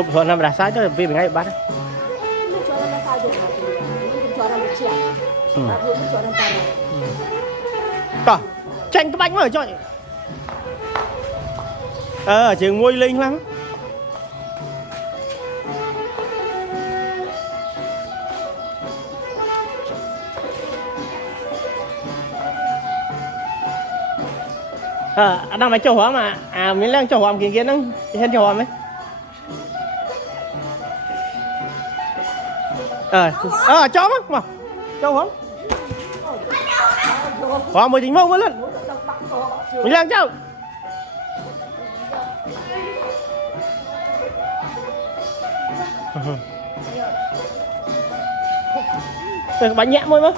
chụp thôi làm ra sai thôi vì mình ngay bắt Cho nó sai được là mình cho nó được chuyện. Và vừa mới cho nó tài này. Có tranh cái bánh mà cho chừng nguôi linh lắm. Anh đang mày cho hóa mà mình đang cho hóa kia kia nó hen cho hóa mấy cho mà cho hóa hóa mới tính mông mới lên mình đang cho bánh nhẹ môi mà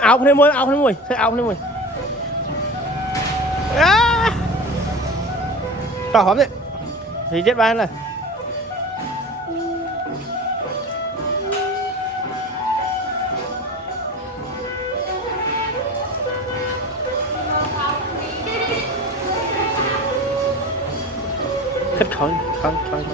áo lên môi thấy áo lên môi tao hóm đấy thì chết ba này khích khói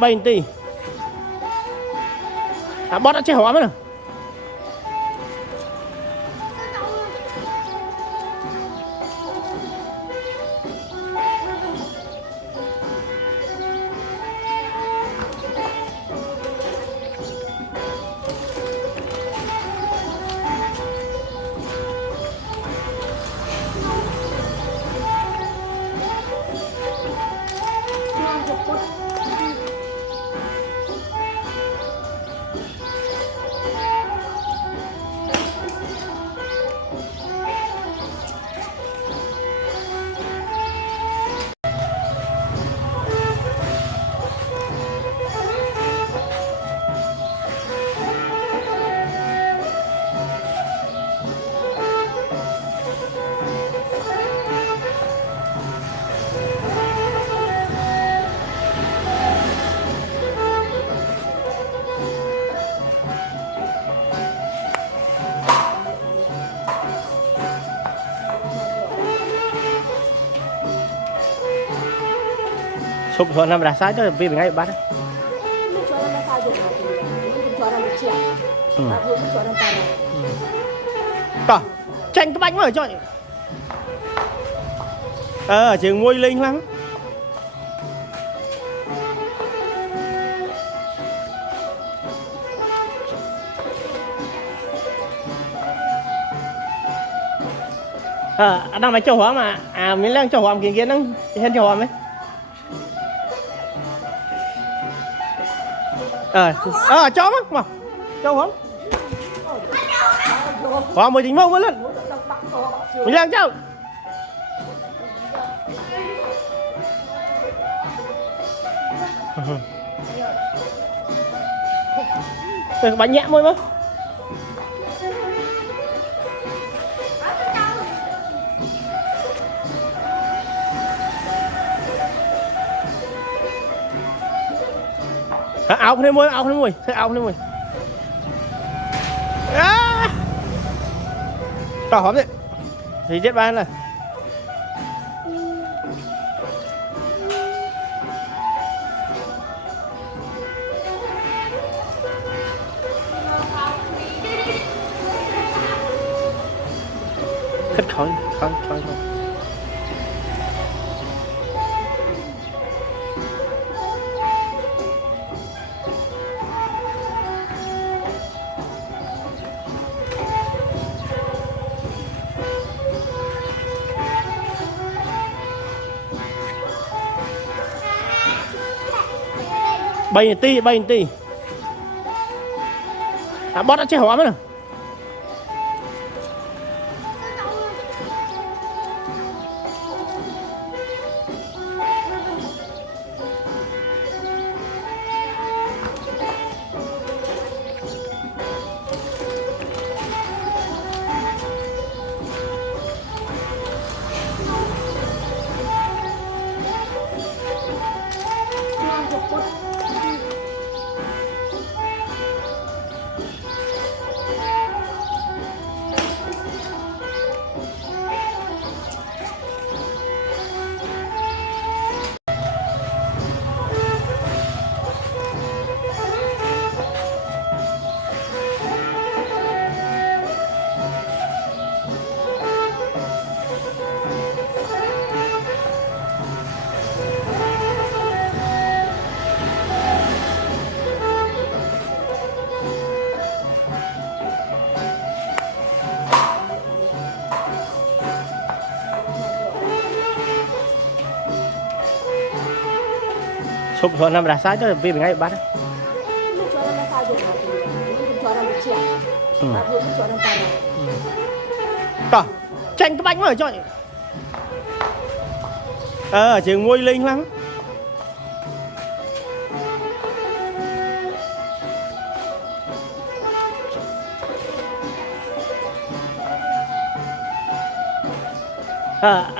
bay tí bót đã che hóa mất rồi chụp thôi làm ra sai thôi vì mình ngay bắt Cho nó sai được là mình cho nó được chuyện. Và vừa mới cho nó tài này. có tranh cái bánh mà cho chừng nguôi linh lắm. Anh đang mày cho hóa mà mình đang cho hóa kia kia nó hen cho hóa mấy cho mà cho hóa mới tính mông mới lên mình đang cho bánh nhẹ môi mà áo lên môi thấy áo lên môi tao hóm đấy thì chết ba này khích khói bay tí bót đã che hóa mất rồi chụp cho năm ra sai cho vì mình ngay bắt Jualan apa aja nggak punya. Ini jualan kecil. Baru jualan tanah. Cỏ tranh cái bánh mà cho trường ngôi linh lắm.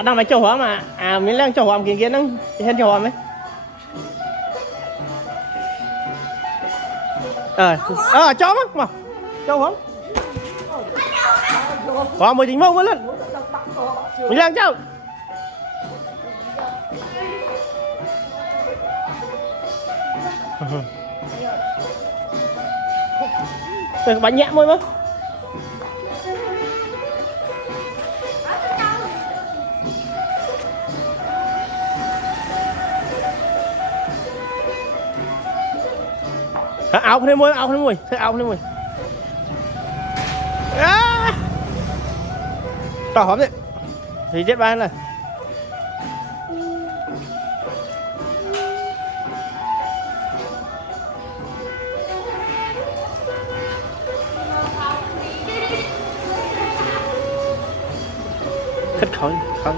Đang phải cho hóa mà mình đang cho hóa kia kia nó hen cho hóa mấy cho mà cho hóa hóa mới tính mông mới lên mình đang cho bánh nhẹ môi mà áo lên môi thấy áo lên môi tỏ hóm đấy thì chết ba này khích khói khói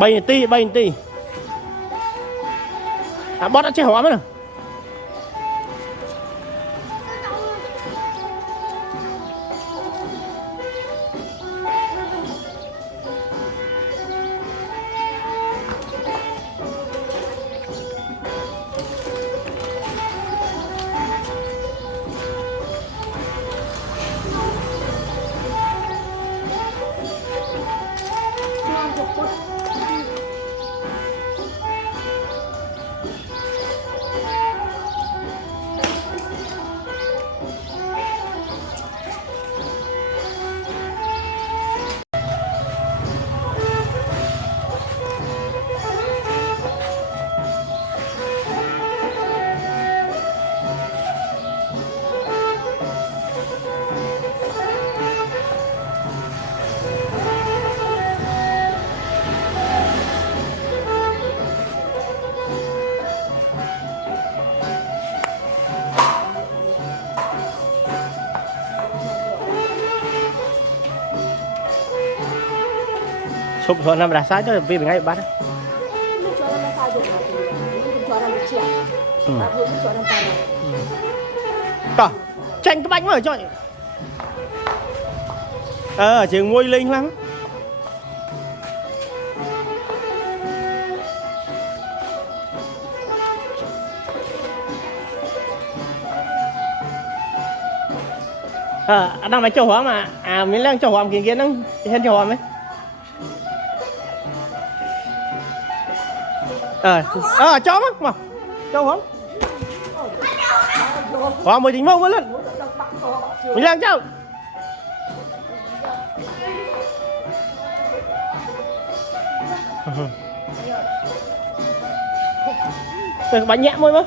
bay tí bót đã che hóa mất rồi chụp cho năm ra sai cho vì mình ngay bắt Ini jualan apa aja nggak punya. Ini jualan kecil. Baru jualan tanah. cỏ tranh cái bánh mà cho trường ngôi linh lắm. Đang phải cho hóa mà mình đang cho hóa kia kia nó hen cho hóa mấy cho mà cho hóa hóa mới tính mông mới lên mình đang cho bánh nhẹ môi mà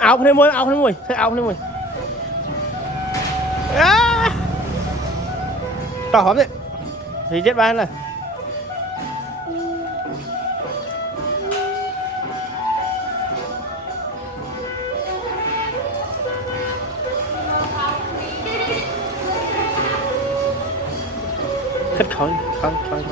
áo lên môi thấy áo lên môi tỏ hóm đấy thì chết ba này khích khỏi khỏi khỏi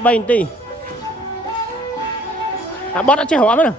bay tí à bót đã chơi hóa mới nè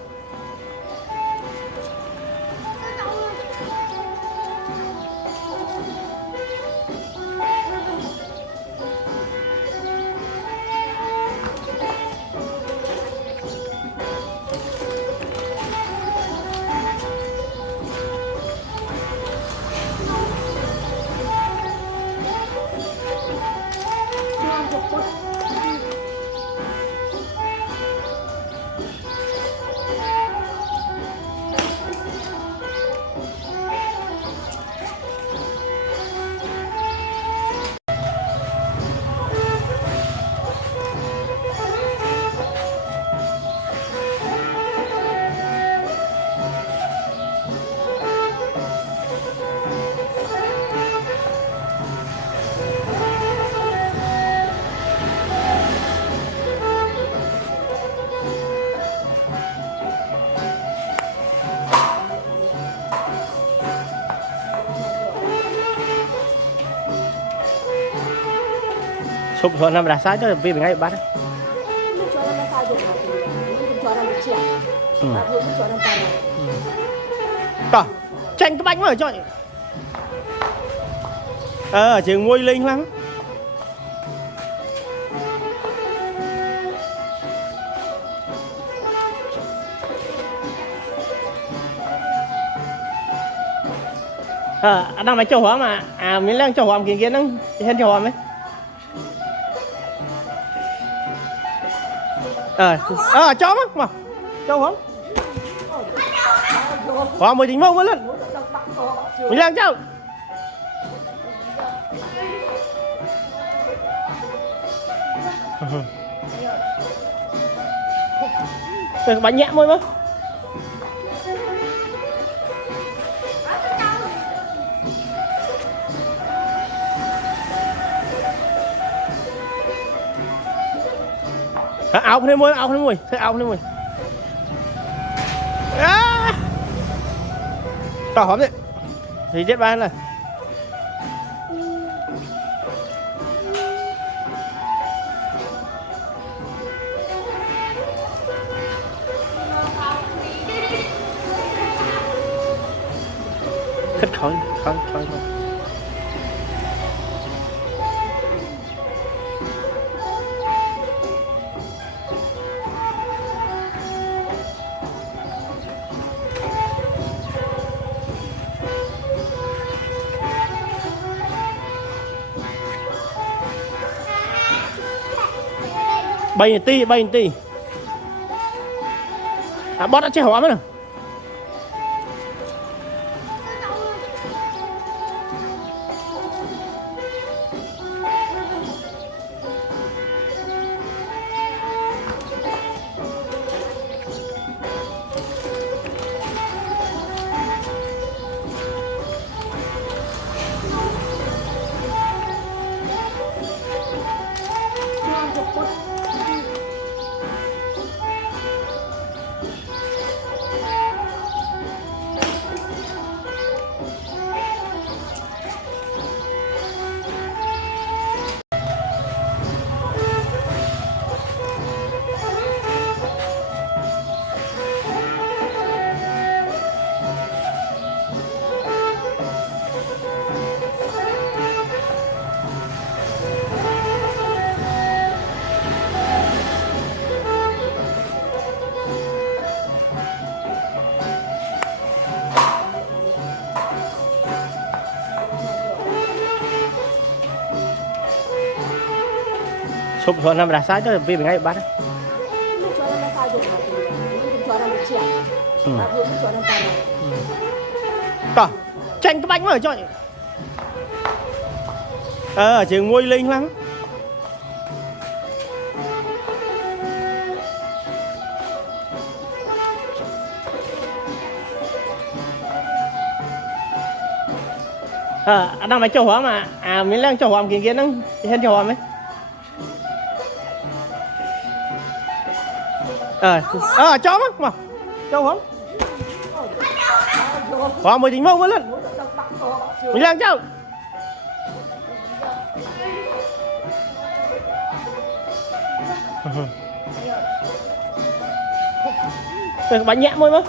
sụp xuống nằm đá sai cho vì ngay bắt Jualan apa saja mungkin jualan kecil tapi itu jualan tanah tỏ tranh cái bánh mà cho trường ngôi linh lắm anh đang mày cho hóa mà mình đang cho hóa kia kia nó hen cho hóa mấy cho mà cho hóa hóa mới chính mông mới lên mình đang cho bánh nhẹ môi mà áo lên môi thấy áo lên môi tỏ hóm đấy thì chết ba này khích khỏi bay tí à bót đã chơi hóa mới nè sụp xuống nằm đá sai cho vì ngay bắt jualan apa saja mungkin jualan kecil tapi itu jualan tanah tỏ tranh cái bánh mà cho trường ngôi linh lắm anh đang mày cho hóa mà mình đang cho hóa kia kia nó hết cho hóa mấy cho mà cho hóa hóa mới tính mông mới lên mình đang cho bánh nhẹ môi mà